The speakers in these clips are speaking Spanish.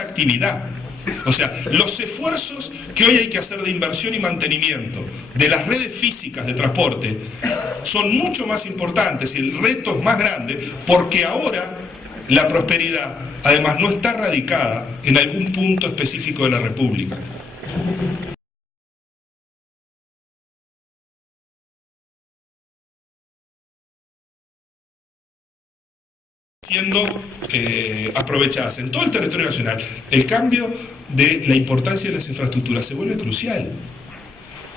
actividad. O sea, los esfuerzos que hoy hay que hacer de inversión y mantenimiento de las redes físicas de transporte son mucho más importantes y el reto es más grande porque ahora la prosperidad además no está radicada en algún punto específico de la República. Siendo aprovechadas en todo el territorio nacional. El cambio de la importancia de las infraestructuras se vuelve crucial,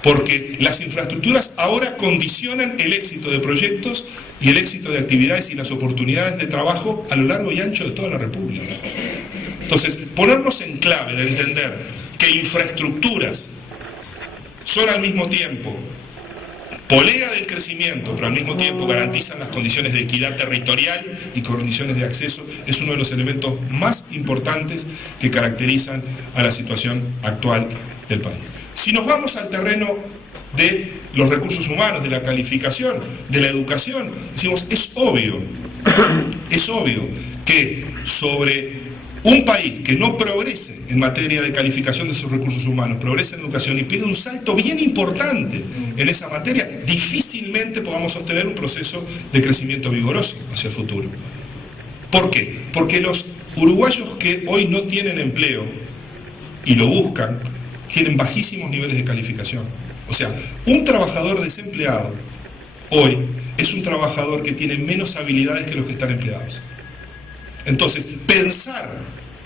porque las infraestructuras ahora condicionan el éxito de proyectos y el éxito de actividades y las oportunidades de trabajo a lo largo y ancho de toda la República. Entonces, ponernos en clave de entender que infraestructuras son al mismo tiempo polea del crecimiento, pero al mismo tiempo garantizan las condiciones de equidad territorial y condiciones de acceso, es uno de los elementos más importantes que caracterizan a la situación actual del país. Si nos vamos al terreno de los recursos humanos, de la calificación, de la educación, decimos, es obvio que sobre un país que no progrese en materia de calificación de sus recursos humanos, progrese en educación y pide un salto bien importante en esa materia, difícilmente podamos sostener un proceso de crecimiento vigoroso hacia el futuro. ¿Por qué? Porque los uruguayos que hoy no tienen empleo y lo buscan, tienen bajísimos niveles de calificación. O sea, un trabajador desempleado hoy es un trabajador que tiene menos habilidades que los que están empleados. Entonces, pensar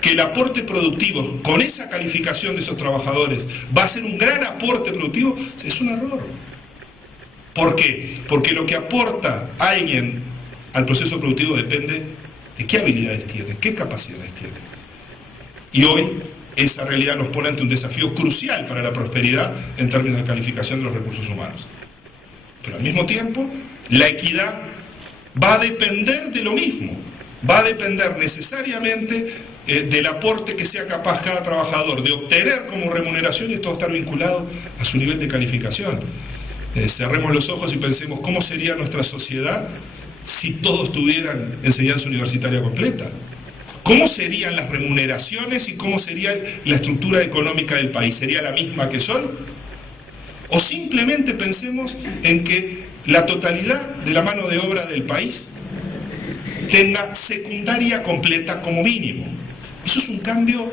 que el aporte productivo con esa calificación de esos trabajadores va a ser un gran aporte productivo es un error. ¿Por qué? Porque lo que aporta alguien al proceso productivo depende de qué habilidades tiene, qué capacidades tiene. Y hoy esa realidad nos pone ante un desafío crucial para la prosperidad en términos de calificación de los recursos humanos. Pero al mismo tiempo, la equidad va a depender de lo mismo. Va a depender necesariamente del aporte que sea capaz cada trabajador de obtener como remuneración y esto va a estar vinculado a su nivel de calificación. Cerremos los ojos y pensemos cómo sería nuestra sociedad si todos tuvieran enseñanza universitaria completa. ¿Cómo serían las remuneraciones y cómo sería la estructura económica del país? ¿Sería la misma que son? O simplemente pensemos en que la totalidad de la mano de obra del país tenga secundaria completa como mínimo. Eso es un cambio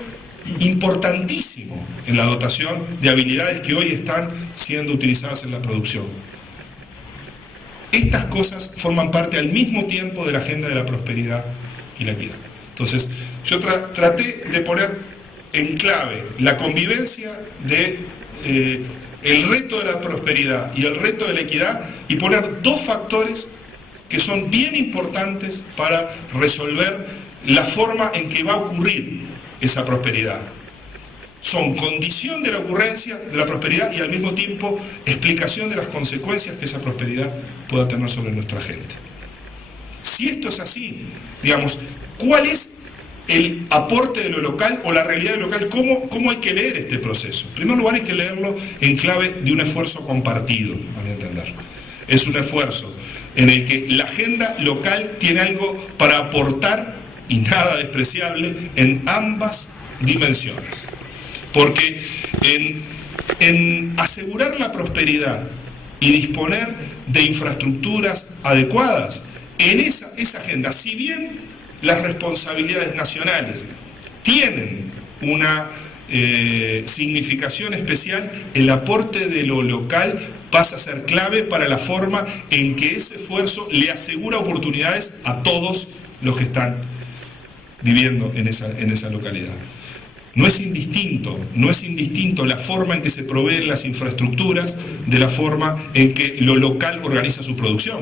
importantísimo en la dotación de habilidades que hoy están siendo utilizadas en la producción. Estas cosas forman parte al mismo tiempo de la agenda de la prosperidad y la equidad. Entonces, yo traté de poner en clave la convivencia de el reto de la prosperidad y el reto de la equidad y poner dos factores que son bien importantes para resolver la forma en que va a ocurrir esa prosperidad. Son condición de la ocurrencia de la prosperidad y al mismo tiempo explicación de las consecuencias que esa prosperidad pueda tener sobre nuestra gente. Si esto es así, digamos, ¿cuál es el aporte de lo local o la realidad de lo local? ¿Cómo hay que leer este proceso? En primer lugar hay que leerlo en clave de un esfuerzo compartido, a mi entender. Es un esfuerzo en el que la agenda local tiene algo para aportar y nada despreciable en ambas dimensiones. Porque en asegurar la prosperidad y disponer de infraestructuras adecuadas, en esa agenda, si bien las responsabilidades nacionales tienen una significación especial, el aporte de lo local pasa a ser clave para la forma en que ese esfuerzo le asegura oportunidades a todos los que están viviendo en esa localidad. No es indistinto la forma en que se proveen las infraestructuras de la forma en que lo local organiza su producción.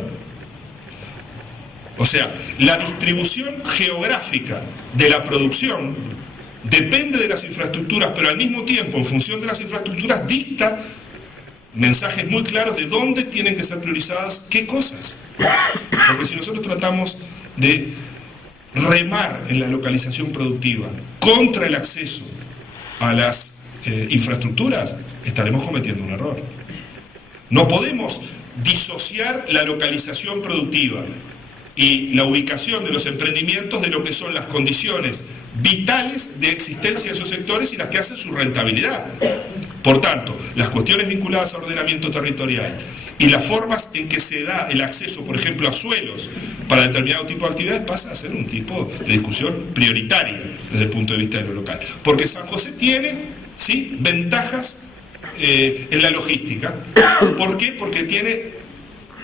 O sea, la distribución geográfica de la producción depende de las infraestructuras, pero al mismo tiempo, en función de las infraestructuras, dicta mensajes muy claros de dónde tienen que ser priorizadas qué cosas. Porque si nosotros tratamos de remar en la localización productiva contra el acceso a las infraestructuras, estaremos cometiendo un error. No podemos disociar la localización productiva y la ubicación de los emprendimientos de lo que son las condiciones vitales de existencia de esos sectores y las que hacen su rentabilidad. Por tanto, las cuestiones vinculadas a ordenamiento territorial y las formas en que se da el acceso, por ejemplo, a suelos para determinado tipo de actividades pasa a ser un tipo de discusión prioritaria desde el punto de vista de lo local. Porque San José tiene, ¿sí?, ventajas en la logística. ¿Por qué? Porque tiene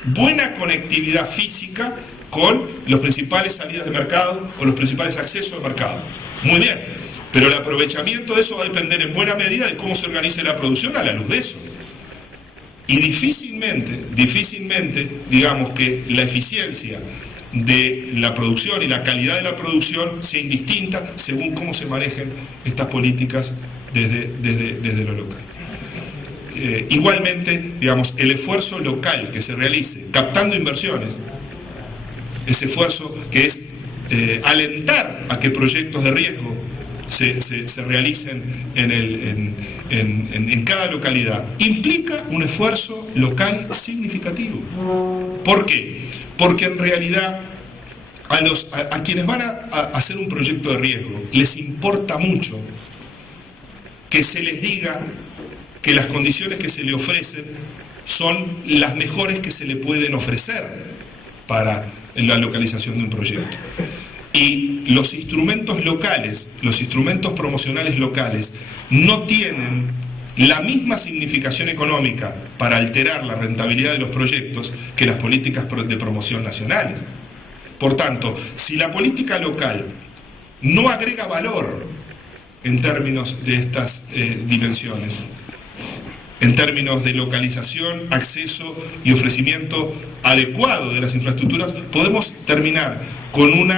buena conectividad física con los principales salidas de mercado o los principales accesos de mercado. Muy bien, pero el aprovechamiento de eso va a depender en buena medida de cómo se organice la producción a la luz de eso. Y difícilmente, digamos que la eficencia de la producción y la calidad de la producción sea indistinta según cómo se manejen estas políticas desde lo local. Igualmente, digamos, el esfuerzo local que se realice captando inversiones, ese esfuerzo que es alentar a que proyectos de riesgo se realicen en cada localidad, implica un esfuerzo local significativo. ¿Por qué? Porque en realidad a quienes van a hacer un proyecto de riesgo les importa mucho que se les diga que las condiciones que se le ofrecen son las mejores que se le pueden ofrecer para la localización de un proyecto. Y los instrumentos locales, los instrumentos promocionales locales, no tienen la misma significación económica para alterar la rentabilidad de los proyectos que las políticas de promoción nacionales. Por tanto, si la política local no agrega valor en términos de estas dimensiones, en términos de localización, acceso y ofrecimiento adecuado de las infraestructuras, podemos terminar con un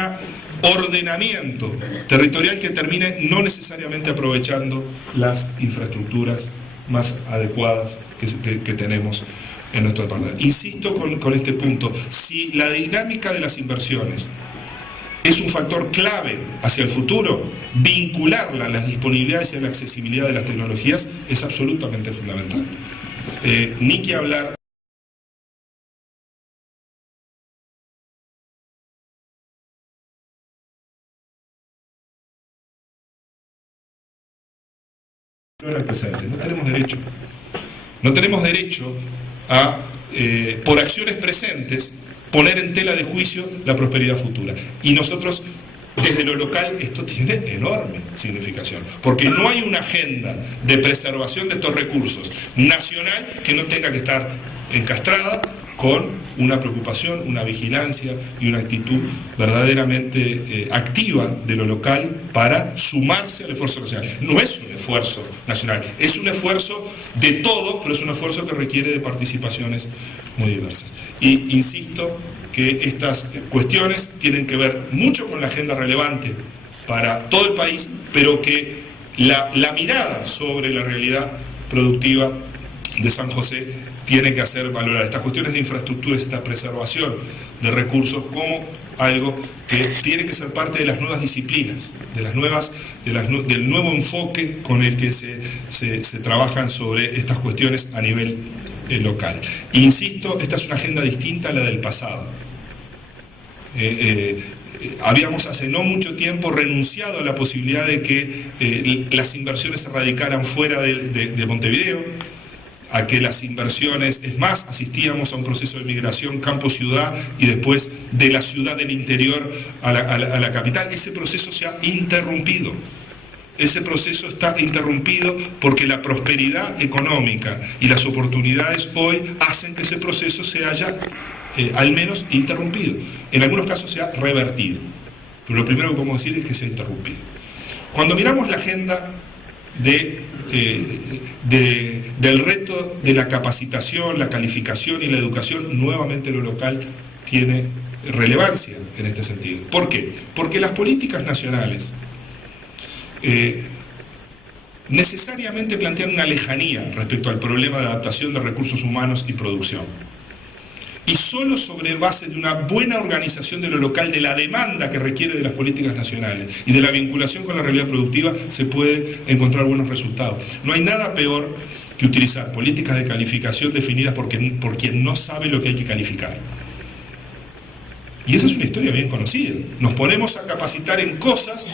ordenamiento territorial que termine no necesariamente aprovechando las infraestructuras más adecuadas que tenemos en nuestro departamento. Insisto con este punto, si la dinámica de las inversiones es un factor clave hacia el futuro, vincularla a las disponibilidades y a la accesibilidad de las tecnologías es absolutamente fundamental. Ni que hablar. En el presente, no tenemos derecho a, por acciones presentes, poner en tela de juicio la prosperidad futura. Y nosotros, desde lo local, esto tiene enorme significación, porque no hay una agenda de preservación de estos recursos nacional que no tenga que estar encastrada con una preocupación, una vigilancia y una actitud verdaderamente activa de lo local para sumarse al esfuerzo nacional. No es un esfuerzo nacional, es un esfuerzo de todos, pero es un esfuerzo que requiere de participaciones muy diversas. Y insisto que estas cuestiones tienen que ver mucho con la agenda relevante para todo el país, pero que la mirada sobre la realidad productiva de San José tiene que hacer valorar estas cuestiones de infraestructura, esta preservación de recursos como algo que tiene que ser parte de las nuevas disciplinas, del nuevo enfoque con el que se trabajan sobre estas cuestiones a nivel local. Insisto, esta es una agenda distinta a la del pasado. Habíamos hace no mucho tiempo renunciado a la posibilidad de que las inversiones se radicaran fuera de Montevideo, a que las inversiones, es más, asistíamos a un proceso de migración campo-ciudad y después de la ciudad del interior a la capital. Ese proceso se ha interrumpido. Ese proceso está interrumpido porque la prosperidad económica y las oportunidades hoy hacen que ese proceso se haya al menos interrumpido. En algunos casos se ha revertido. Pero lo primero que podemos decir es que se ha interrumpido. Cuando miramos la agenda del reto de la capacitación, la calificación y la educación, nuevamente lo local tiene relevancia en este sentido. ¿Por qué? Porque las políticas nacionales necesariamente plantean una lejanía respecto al problema de adaptación de recursos humanos y producción. Y solo sobre base de una buena organización de lo local, de la demanda que requiere de las políticas nacionales y de la vinculación con la realidad productiva, se puede encontrar buenos resultados. No hay nada peor que utilizar políticas de calificación definidas por quien no sabe lo que hay que calificar. Y esa es una historia bien conocida. Nos ponemos a capacitar en cosas